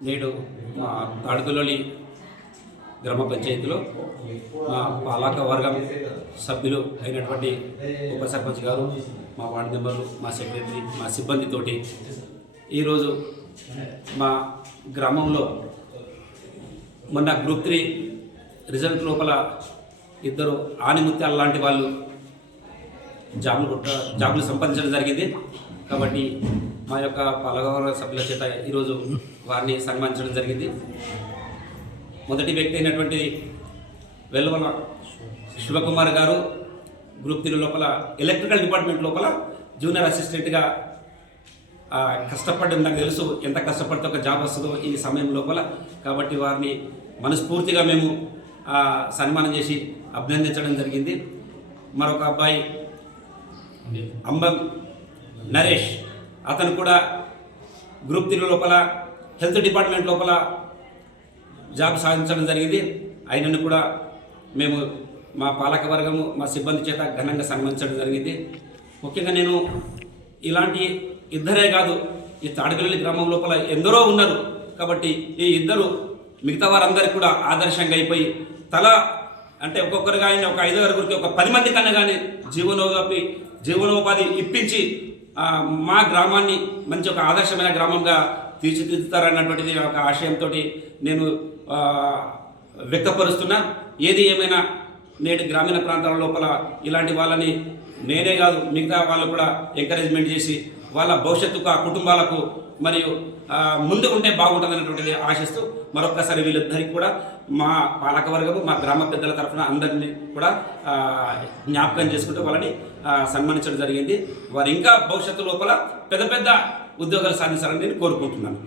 నేడు మా తాడుగులోని గ్రామ పంచాయతీలో మా పాలక వర్గం సభ్యులు అయినటువంటి ఉప సర్పంచ్ గారు మా వార్డు మెంబర్లు మా సెక్రటరీ మా సిబ్బందితోటి ఈరోజు మా గ్రామంలో మొన్న గ్రూప్ త్రీ రిజల్ట్ లోపల ఇద్దరు ఆనిముత్యాల లాంటి వాళ్ళు జాబులు జాబులు సంపాదించడం జరిగింది. కాబట్టి మా యొక్క పాలకవర్గ సభ్యుల చేత ఈరోజు వారిని సన్మానించడం జరిగింది. మొదటి వ్యక్తి అయినటువంటి వెల్లువల శివకుమార్ గారు గ్రూప్ త్రీ లోపల ఎలక్ట్రికల్ డిపార్ట్మెంట్ లోపల జూనియర్ అసిస్టెంట్గా కష్టపడి నాకు తెలుసు ఎంత కష్టపడితే ఒక జాబ్ వస్తుందో ఈ సమయం లోపల. కాబట్టి వారిని మనస్ఫూర్తిగా మేము సన్మానం చేసి అభినందించడం జరిగింది. మరొక అబ్బాయి అంబం నరేష్ అతను కూడా గ్రూప్ త్రీ లోపల హెల్త్ డిపార్ట్మెంట్ లోపల జాబ్ సాధించడం జరిగింది. ఆయనను కూడా మేము మా పాలక వర్గము మా సిబ్బంది చేత ఘనంగా సన్మానించడం జరిగింది. ముఖ్యంగా నేను ఇలాంటి ఇద్దరే కాదు ఈ తాడగల్లి గ్రామం లోపల ఎందరో ఉన్నారు. కాబట్టి ఈ ఇద్దరు మిగతా వారందరికీ కూడా ఆదర్శంగా అయిపోయి తల అంటే ఒక్కొక్కరు కానీ ఒక ఐదుగురికి ఒక పది మంది కన్నా కానీ జీవనోపాధి జీవనోపాధి ఇప్పించి మా గ్రామాన్ని మంచి ఒక ఆదర్శమైన గ్రామంగా తీర్చిదిద్దుతారన్నటువంటిది ఒక ఆశయంతో నేను వ్యక్తపరుస్తున్నా. ఏది ఏమైనా నేటి గ్రామీణ ప్రాంతాల లోపల ఇలాంటి వాళ్ళని నేనే కాదు మిగతా వాళ్ళు కూడా ఎంకరేజ్మెంట్ చేసి వాళ్ళ భవిష్యత్తుకు ఆ కుటుంబాలకు మరియు ముందు ఉంటే బాగుంటుందనేటువంటిది ఆశిస్తూ మరొక్కసారి వీళ్ళిద్దరికి కూడా మా పాలకవర్గము మా గ్రామ పెద్దల తరఫున అందరినీ కూడా జ్ఞాపకం చేసుకుంటూ వాళ్ళని సన్మానించడం జరిగింది. వారు ఇంకా భవిష్యత్తు లోపల పెద్ద పెద్ద ఉద్యోగాలు సాధించాలని నేను కోరుకుంటున్నాను.